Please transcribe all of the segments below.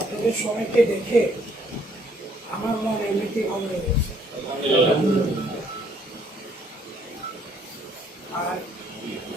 আপনাদের সবাইকে দেখে আমার মন এমনিতেই ভালো লেগেছে। আর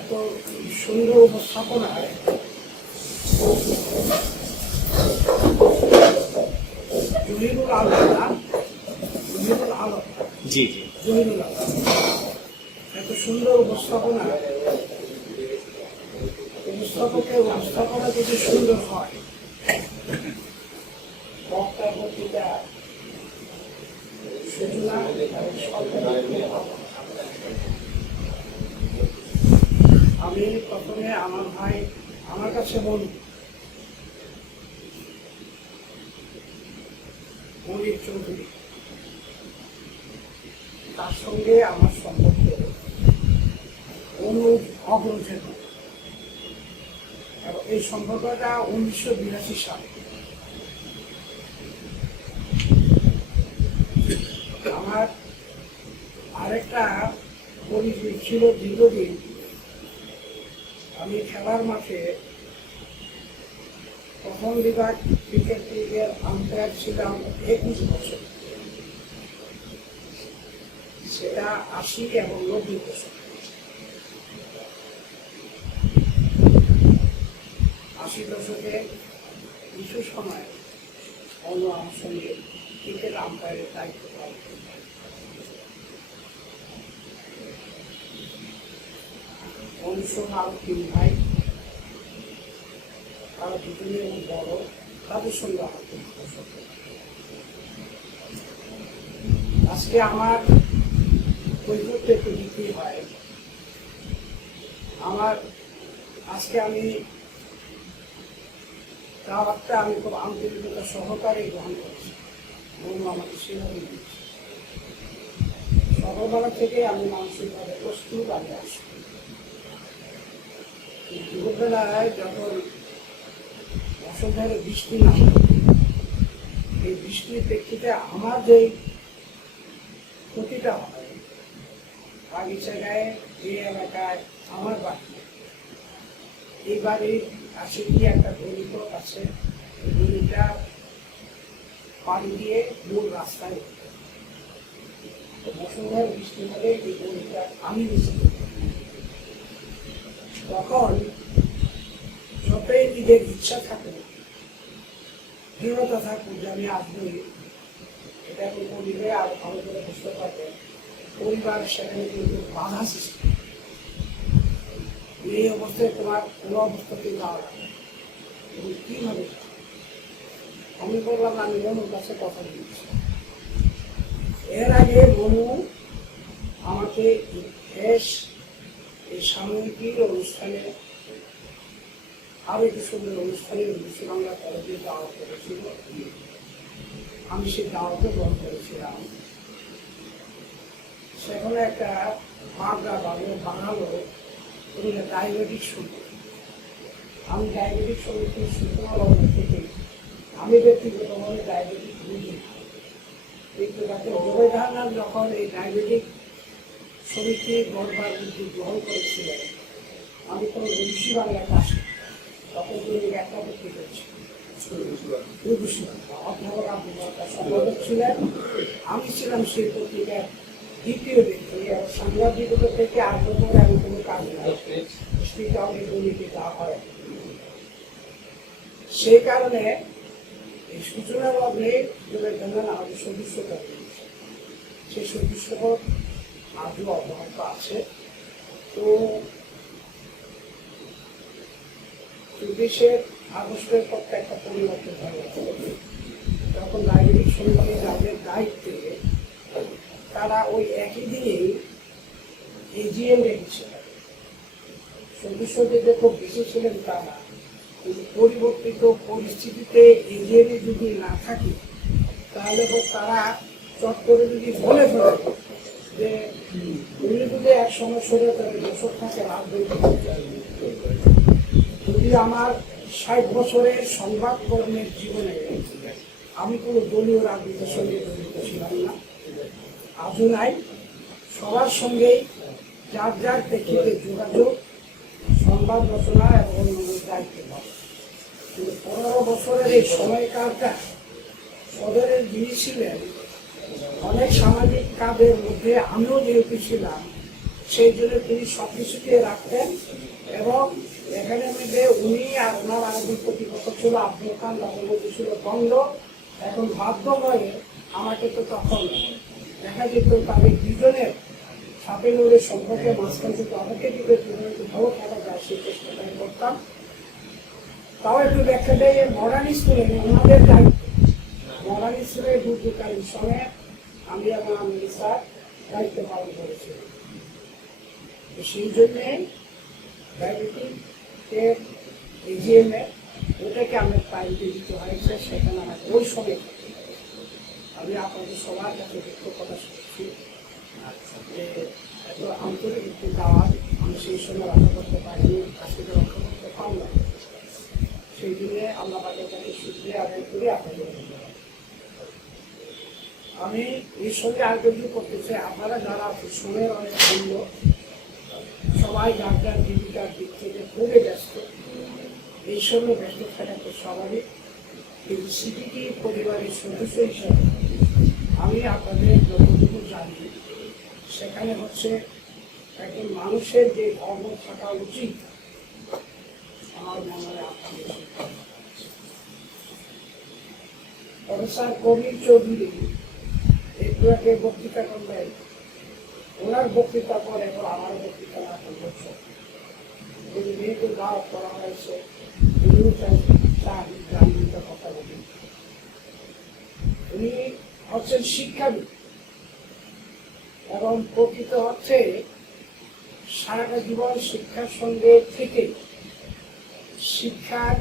এত সুন্দর উপস্থাপনায় জহিরুল আলম না, জহিরুল আলম, জি জি, জহিরুল আলম, এত সুন্দর উপস্থাপনা, উপস্থাপনা যদি সুন্দর হয়, বক্তার বক্তৃতা সূচনা এবং আমি প্রথমে আমার ভাই আমার কাছে মনির চৌধুরী, তার সঙ্গে আমার সম্পর্ক অগ্রজের, এবং এই সম্পর্কটা 1982 সালে। আমার আরেকটা পরিচয় ছিল দীর্ঘদিন, আমি খেলার মাঠে প্রথম বিভাগ ক্রিকেট লিগের আম্পায়ার ছিলাম 21 বছর, সেটা 80 এবং 90 বছর। 80 দশকে কিছু সময় অন্য আমার সঙ্গে ক্রিকেট আম্পায়ারের দায়িত্ব পালন করি। আরো 3 ভাই, তারা দুজনে এবং বড়, তাদের সঙ্গে আমার আজকে আমার কৈফিয়ত একটু দিতেই হয়। আমার আজকে আমি দাওয়াতটা আমি খুব আন্তরিকতা সহকারে গ্রহণ করেছি, বলবো আমাকে সেভাবে দিয়েছি। সকালবেলা থেকে আমি মানসিকভাবে প্রস্তুত আমি আসি। দুপুরবেলায় যখন অসংখ্য বৃষ্টি নামে, এই বৃষ্টির প্রেক্ষিতে আমার যে ক্ষতিটা হয়, বাগিচা গায়ে যে এলাকায় আমার বাড়ি, এই বাড়ির কাছে গিয়ে একটা গলিত আছে, গলিটা পাড়ি দিয়ে মূল রাস্তায় অসংখ্য বৃষ্টি হলে এই গলিটা আমি বেশি তখন যতই নিজের ইচ্ছা থাকুক, দৃঢ়তা থাকুক যে আমি আসবই, এটা পরিবারে আরো ভালো করে বুঝতে পারবে, পরিবার সেখানে কিন্তু বাধা সৃষ্টি। এই অবস্থায় তোমার কোনো অবস্থাতেই যাওয়া লাগে এবং কিভাবে আমি বললাম আমি মনুর কাছে কথা দিয়েছি। এর আগে মনু আমাকে শেষ এই সাময়িকীর অনুষ্ঠানে আরো একটি সুন্দর অনুষ্ঠানে বিশ্ব বাংলা কলেজে দাওয়াত করেছিল। আমি সেই দাওয়াতে গ্রহণ করেছিলাম। সেখানে একটা বানালো ডায়াবেটিক সমিতি। আমি ডায়াবেটিক সমিতির সূচনা লগ্ন থেকে আমি ব্যক্তিগতভাবে ডায়াবেটিক বুঝি, কিন্তু ডাক্তার জোরে জাহান যখন এই ডায়াবেটিক সমিতির গড়বার উদ্যোগ গ্রহণ করেছিলেন, আমি কোনো বিশ্ব বাংলা কাজ তখন তিনি একটা পত্রিকা অধ্যাপক আব্দুল সম্পাদক ছিলেন। আমি ছিলাম সেই পত্রিকার দ্বিতীয় ব্যক্তি, এবং সাংবাদিকতা থেকে আগ্রহ করে আমি কোনো কাজ দেওয়া হয়। সেই কারণে এই সূচনা লগ্নে আমাদের সদস্যতা রয়েছে, সেই সদস্যপদ আজও অব্যাহত আছে। তো দেশের আগস্টের পর একটা পরিবর্তন হয়ে গেছে, তখন ডায়াবেটিক সমিতি যাদের দায়িত্বে তারা ওই একই দিনেই এজিএম রেখেছিলেন। সদস্যদের যে খুব বেশি ছিলেন তারা, কিন্তু পরিবর্তিত পরিস্থিতিতে এজিএমে যদি না থাকে তাহলে তারা চট করে যদি বলে ফেলে যে উনি যদি এক সময় সরে তাদের বছর থাকে যদি আমার 60 বছরের সংবাদকর্মের জীবনে আমি কোনো দলীয় রাজনীতির সঙ্গে জড়িত ছিলাম না, আজও নাই। সবার সঙ্গেই যার যার প্রেক্ষিতে যোগাযোগ, সংবাদ রচনা এবং অন্যান্য দায়িত্ব পালন। কিন্তু 15 বছরের এই সময়কালটা সদরের যিনি ছিলেন, অনেক সামাজিক কাজের মধ্যে আমিও যেহেতু ছিলাম, সেই জন্য তিনি সবকিছুকে রাখতেন। এবং এখানে মধ্যে উনি আর ওনার আরেকজন প্রতিপক্ষ ছিল আব্দুল খান, তাদের মধ্যে ছিল দ্বন্দ্ব। এখন বাধ্য হয়ে আমাকে তো তখন দেখা যেত তাদের দুজনের সাথে নূরের সম্পর্কে মাঝখান থেকে আমাকে দিকে একটু ভালো থাকা যায় সেই চেষ্টাটা করতাম। তাও একটু ব্যাখ্যা দেয়, মডার্ন স্কুলে ওনাদের দায়িত্ব, মডার্ন স্কুলের দুর্যোগকালীন সময়ে আমি এবং আমি স্যার দায়িত্ব পালন করেছি। সেই জন্যে ডায়াবেটিকের এজিএমে ওটাকে আমরা প্রায়োরিটি দিতে হয়েছে। সেখানে আমার ওই সময় আমি আপনাদের সবার কাছে দুঃখ প্রকাশ করছি যে এত আন্তরিক একটি দাওয়াত আমি সেই সময় রক্ষা করতে পারিনি, আজকে রক্ষা করতে পারলাম। সেই জন্যে আল্লাহ পাকের কাছে শুকরিয়া আদায় করি আপনাদের। আমি এই সঙ্গে আয়োজন করতে চাই, আপনারা যারা সময়ের অনেক মূল্য, সবাই যার যার জীবিকার দিক থেকে খুবই ব্যস্ত, এই সময় ব্যস্ত থাকা তো স্বাভাবিক। কিন্তু সিপিটি পরিবারের সদস্য হিসাবে আমি আপনাদের যতটুকু জানি, সেখানে হচ্ছে একজন মানুষের যে ধর্ম থাকা উচিত আমার মনে হয় আপনাদের প্রফেসর কবির চৌধুরী একটু আগে বক্তৃতা করলেন, ওনার বক্তৃতা পরে এখন আমার বক্তৃতা না করছে, যেহেতু দাওয়াত করা হয়েছে কথা বলি। উনি হচ্ছেন শিক্ষাবিদ এবং প্রকৃত অর্থে সারাটা জীবন শিক্ষার সঙ্গে থেকে শিক্ষার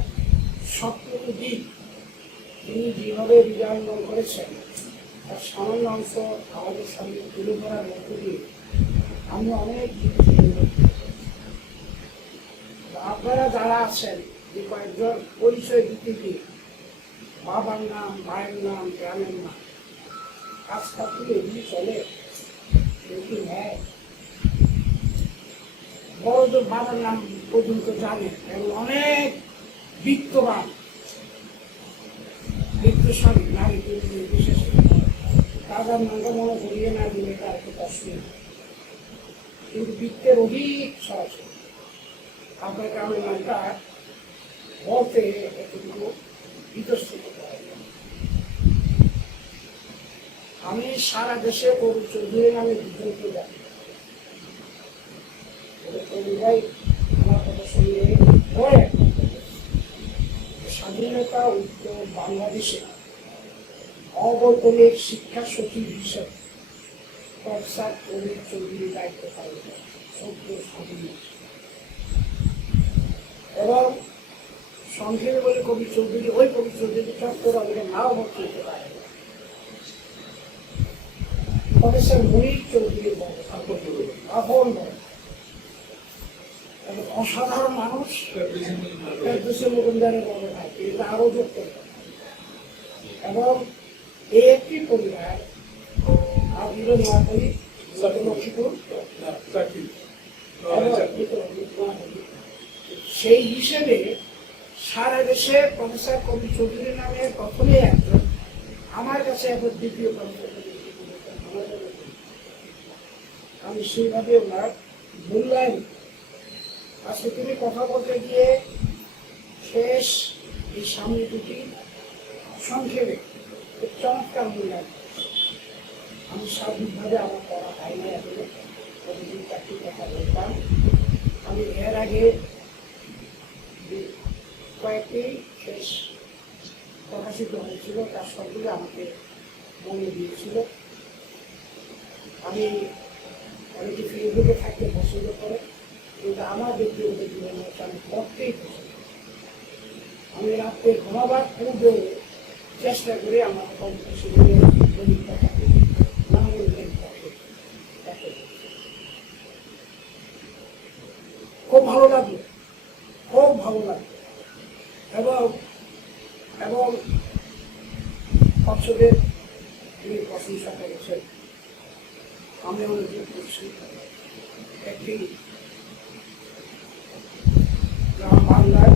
সবটুকু দিক তিনি যেভাবে হৃদয়ঙ্গম করেছেন তার সামান্য অংশ আমাদের সামনে তুলে ধরার মধ্য দিয়ে আমি অনেক আপনারা যারা আছেন যে কয়েকজন পরিচয় দিতে গিয়ে বাবার নাম, মায়ের নাম, গ্রামের নাম, কাজটা তুলে এগুলি চলে এটি নেয়। বড় বাবার নাম পর্যন্ত জানে এবং অনেক বিত্তবান বিত্তশালী নারী বিশেষ তাদের নামটা মনে করিয়ে না দিলে তার একটু কষ্ট, কিন্তু বৃত্তের অধিক সরাসরি আপনার গ্রামের নামটা বলতে একটু বিতর্কিত হয়। আমি সারা দেশে কবি চৌধুরী নামে দুজনকে জানি। কবিরাই আমার কথা শুনলে পরে স্বাধীনতা উত্তর বাংলাদেশে অবৈতনিক শিক্ষা সচিব হিসেবে প্রফেসর কবির চৌধুরী দায়িত্ব পালন করেন 14 স্বাধীন। এবং সংক্ষেপে বলে কবি চৌধুরী, ওই কবি চৌধুরী চত্বর আমাদের নাও ভর্তি হতে পারে। প্রফেসর মনির চৌধুরী আপন অসাধারণ মানুষ, মুকুন্দারের বড় ভাই, এটা আরো যোগ করতে। এবং এই একটি পরিবার নোয়াখালী লক্ষ্মীপুর, সেই হিসেবে সারা দেশে প্রফেসর কবি চৌধুরী নামে প্রথমে একজন, আমার কাছে এখন দ্বিতীয় আমি সেইভাবে ওনার মূল্যায়ন। আজকে তুমি কথা বলতে গিয়ে শেষ এই সামনে দুটি সংক্ষেপে চমৎকার মূল্যায়ন। আমি স্বাভাবিকভাবে আমার পড়া হয় না, এখনো প্রতিদিন চাকরি কথা বলতাম। আমি এর আগে কয়েকটি শেষ প্রকাশিত হয়েছিল, তার সবগুলো আমাকে মনে দিয়েছিল। আমি অনেকে ফেসবুকে থাকতে পছন্দ করে, কিন্তু আমার ব্যক্তিগত জীবনে আমি পড়তেই পছন্দ। আমি রাত্রে ঘুমাবার পূর্বে চেষ্টা করি আমার কম্পিটিশনে খুব ভালো লাগলো, খুব ভালো লাগলো। এবং এবং পক্ষদের তিনি প্রশংসা করেছেন, আমি অনুভব করছি। একটি গ্রাম বাংলায়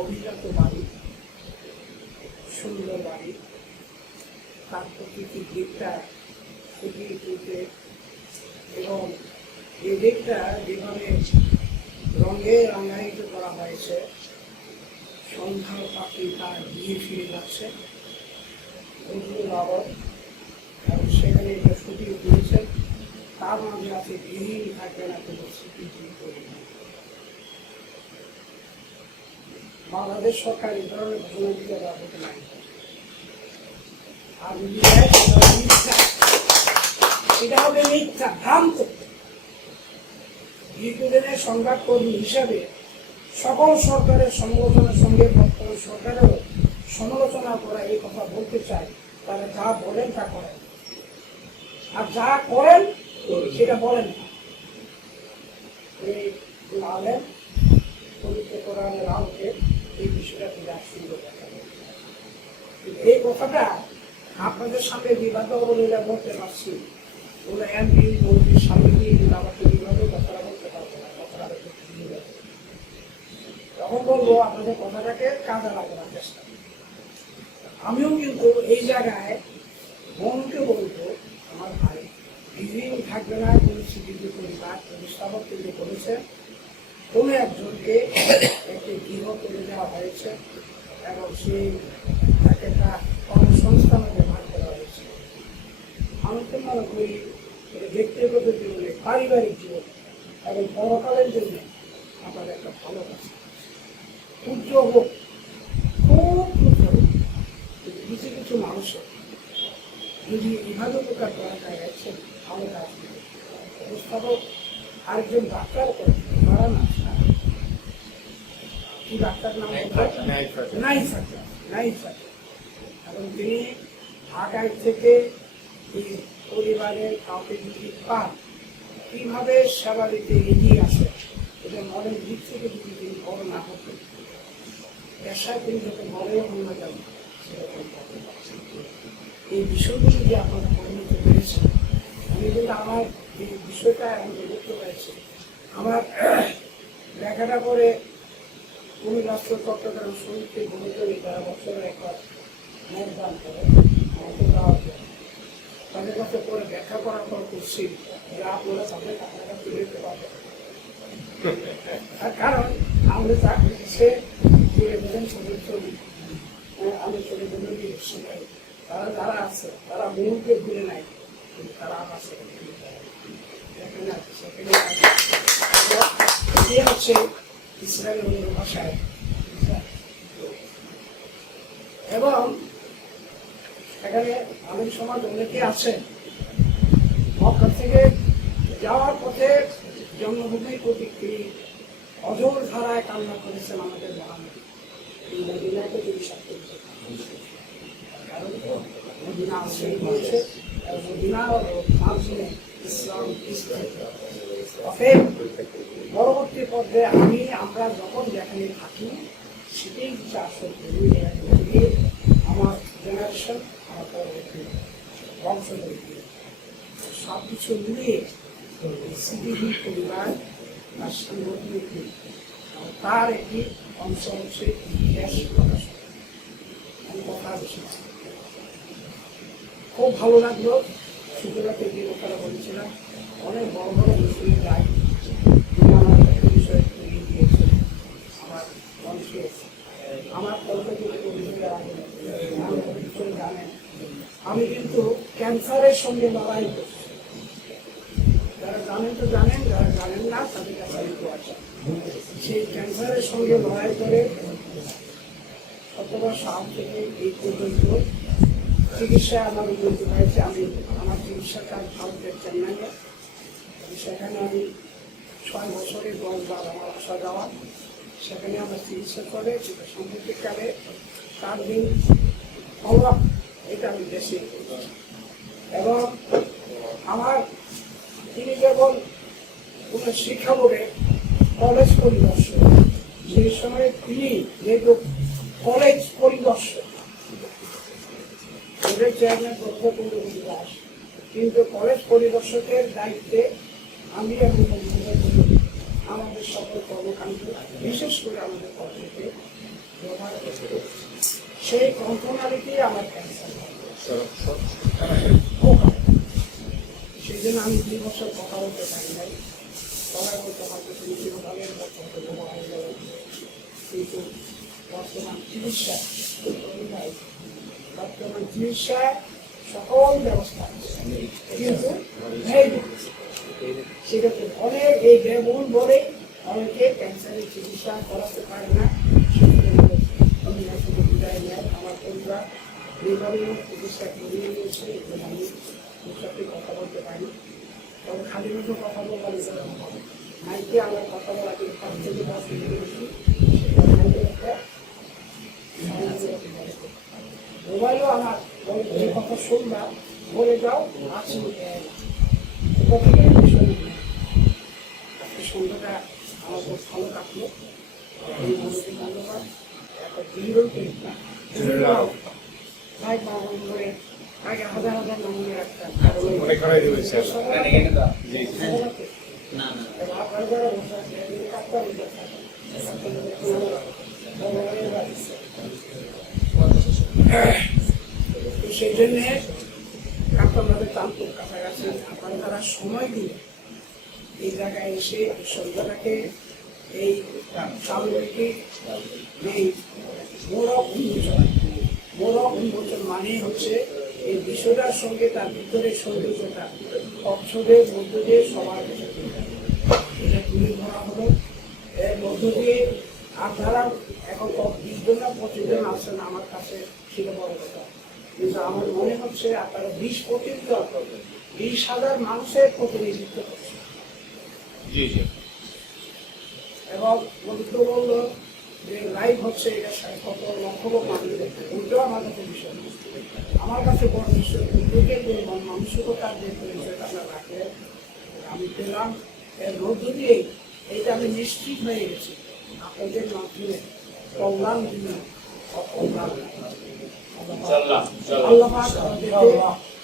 অভিজাত বাড়ি, সুন্দর বাড়ি, তার প্রকৃতি দিকটা ফুটিয়ে তুলতে এবং এই দিকটা যেভাবে রঙে রঙায়িত করা হয়েছে, সন্ধ্যা পাখি তার গিয়ে ফিরে যাচ্ছে বাবদ, এবং সেখানে এটা ফুটিয়ে তুলেছে। তার মাঝে আছে গৃহহীন থাকবে না কোনো স্মৃতি তৈরি। বাংলাদেশ সরকার এই ধরনের ঘোষণা দিতে পারবে নাই। আর যদি মিথ্যা, এটা হবে মিথ্যা, ভ্রান্ত। দীর্ঘদিনের সংবাদকর্মী হিসাবে সকল সরকারের সমালোচনার সঙ্গে বর্তমান সরকারেরও সমালোচনা করা এই কথা বলতে চাই, তারা যা বলেন তা করেন, আর যা করেন সেটা বলেন না। আলেন পবিত্র কোরআনের আলোকে এই বিষয়টা বিরাট সুন্দর দেখা যায়। এই কথাটা আপনাদের সামনে বিবাদ অবলীলা বলতে পারছি, ওরা এমপি মন্ত্রীর সামনে দিয়ে আমাকে বিবাদও কথাটা বলতে পারবো না, কথাটা তখন বলবো আপনাদের কথাটাকে কাজে লাগানোর চেষ্টা। আমিও কিন্তু এই জায়গায় মনকে বলবো, আমার ভাই গৃহহীন থাকবে না পরিস্থিতি পরিবার প্রতিষ্ঠাপক তৈরি করেছে, কোনো একজনকে একটি গৃহ করে দেওয়া হয়েছে এবং সেই তাকে একটা কর্মসংস্থানে ব্যবহার করা হয়েছে। আমি তো মনে করি ব্যক্তিগত জীবনে, পারিবারিক জীবনে এবং পরকালের জন্য আপনাদের একটা ভালো কাজ ক্ষুদ্র হোক, খুব ক্ষুদ্র হোক, কিছু কিছু মানুষের যদি এভাবে উপকার করা যায় ভালো কাজ প্রতিষ্ঠাপক আরেকজন ডাক্তার করে মারা না, কি ডাক্তার নাম নাই এবং তিনি ঢাকায় থেকে এই পরিবারের কাউকে যদি পান, কিভাবে সেবা দিতে এগিয়ে আসে, এটা মনের দিক থেকে যদি তিনি বড় না করতেন, পেশায় তিনি যাতে বড়ই হন না কেন এই বিষয়গুলো যদি আপনারা পরিণত পেরেছেন। আমি কিন্তু আমার এই বিষয়টা আমি বুঝতে পেরেছি। আমার লেখাটা করে কুমিল্লা চট্টগ্রাম শহীদকে গুরুত্বী তারা বছরে একবার মতদান করে আমাকে দেওয়ার জন্য তাদের কাছে পরে ব্যাখ্যা করার পর করছি যে আপনারা তাদের টাকাটা তুলে দিতে পারবেন। তার কারণ আমাদের চাকরি সে তুলে দেবেন সদস্য, আমি চলে দেবেন তারা যারা আছে তারা মূলকে ভুলে নাই, কিন্তু তারা আছে হচ্ছে ইসরায়েলের ভাষায়। এবং এখানে আলেম সমাজ অনেকে আছেন মক্কা থেকে যাওয়ার পথে জন্মভূমির প্রতিক্রিয়া অজর ধারায় কান্না করেছেন আমাদের মহানবী। এই মদিনাকে চিকিৎসা করেছে, কারণ মদিনা আশ্রয় হয়েছে, মদিনা মাধ্যমে ইসলাম পরবর্তী পর্যায়ে আমরা যখন যেখানে থাকি সেটাই হচ্ছে আসল আমার জেনারেশন, আমার পরবর্তী বংশধর সব কিছু মিলিয়ে সিটিভি পরিবার তার সাংগঠনিক তার একটি অংশ হচ্ছে ইতিহাস প্রকাশ। আমি কথা বেশি খুব ভালো লাগলো। সুতরাতে যে কথাটা বলেছিলাম, অনেক বড় বড় বিষয়ে যায় আমার একটা বিষয় তৈরি দিয়েছে আমার মঞ্চে। আমার জানেন আমি কিন্তু ক্যান্সারের সঙ্গে লড়াই করছি। যারা জানেন তো জানেন, যারা জানেন না তাদের কাছে আছে। সেই ক্যান্সারের সঙ্গে লড়াই করে 17 সাল থেকে এই পর্যন্ত চিকিৎসায় আমার উন্নতি হয়েছে। আমি আমার চিকিৎসার কাজ ভারতের চেন্নাইয়ে, সেখানে আমি 6 বছরের 10 বার আমার আসা যাওয়া, সেখানে আমরা চিকিৎসা করে সেটা সাম্প্রতিককালে 4 দিন ফলো এটা আমি দেশে। এবং আমার তিনি যেমন কোনো শিক্ষা বোর্ডে কলেজ পরিদর্শক, সেই সময় তিনি যেহেতু কলেজ পরিদর্শক ওদের চেয়ারম্যান প্রফেসর দাস, কিন্তু কলেজ পরিদর্শকের দায়িত্বে আমি এবং আমাদের সকল কর্মকাণ্ড বিশেষ করে আমাদের কলেজে সেই কন্ট্রোনালিটি আমার ক্যান্সার। সেই জন্য আমি 2 বছর কথা বলতে পারি নাই। সবাই বলতে হয়তো তুমি চিরকালের বছর হয়ে গেল, কিন্তু বর্তমান চিকিৎসায় সকল ব্যবস্থা আছে, কিন্তু সেক্ষেত্রে অনেক এই ব্যয়বহুল বলে অনেকে ক্যান্সারের চিকিৎসা করাতে পারে না। বিদায় নেয়। আমার পরিবার এইভাবেও চিকিৎসা করিয়ে নিয়েছে, আমি ওর সাথে কথা বলতে পারি। তবে খালি মতো কথা বলবার মাইকে আমার কথা বলা কিন্তু 5 থেকে 10 মিনিট বেশি। মোবাইলও আমার যে কথা শুনলাম বলে যাও আছি বিষয় আজকে সন্ধ্যাটা আমার খুব ভালো কাটলো। এই মানুষকে ধন্যবাদ। একটা দৃঢ় ভাই বাবন করে আগে হাজার হাজার নমুনে রাখতাম। সেই জন্যে আপনাদের তান্ত্রিক কাছাকাছি আপনারা তারা সময় দিলে এই জায়গায় এসে সন্ধ্যাটাকে এই সামগ্রিক এই মোড়ক উন্মোচন মানে হচ্ছে এই বিষয়টার সঙ্গে তার ভিতরের সৌন্দর্যটা অক্ষরের মধ্য দিয়ে সবার এটা তুলে ধরা হলো। এর মধ্য দিয়ে আপনারা এখন 20 জন না 25 জন আসছেন আমার কাছে, সেটা বড় কথা, কিন্তু আমার মনে হচ্ছে আপনারা 20,000 মানুষের প্রতিনিধিত্ব করছে। এবং পবিত্র বলল যে লাইভ হচ্ছে, এটা কত লক্ষ মানুষ দেখতে, ওইটাও আমার কাছে বিষয়। আমার কাছে বড় বিষয় উদ্যোগের যে মানসিকতার যে পরিচয়টা আমরা রাখলেন আমি পেলাম। এর মধ্য দিয়ে এইটা আমি নিশ্চিত হয়ে গেছি আপনাদের মাধ্যমে কল্যাণ দিন আল্লাহ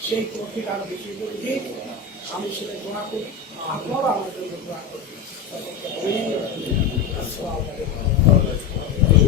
সেই প্রফিট আরো বেশি করে দিক। আমি সেটা দোয়া করি, আপনারা আমার জন্য দোয়া করি। আসসালামু আলাইকুম।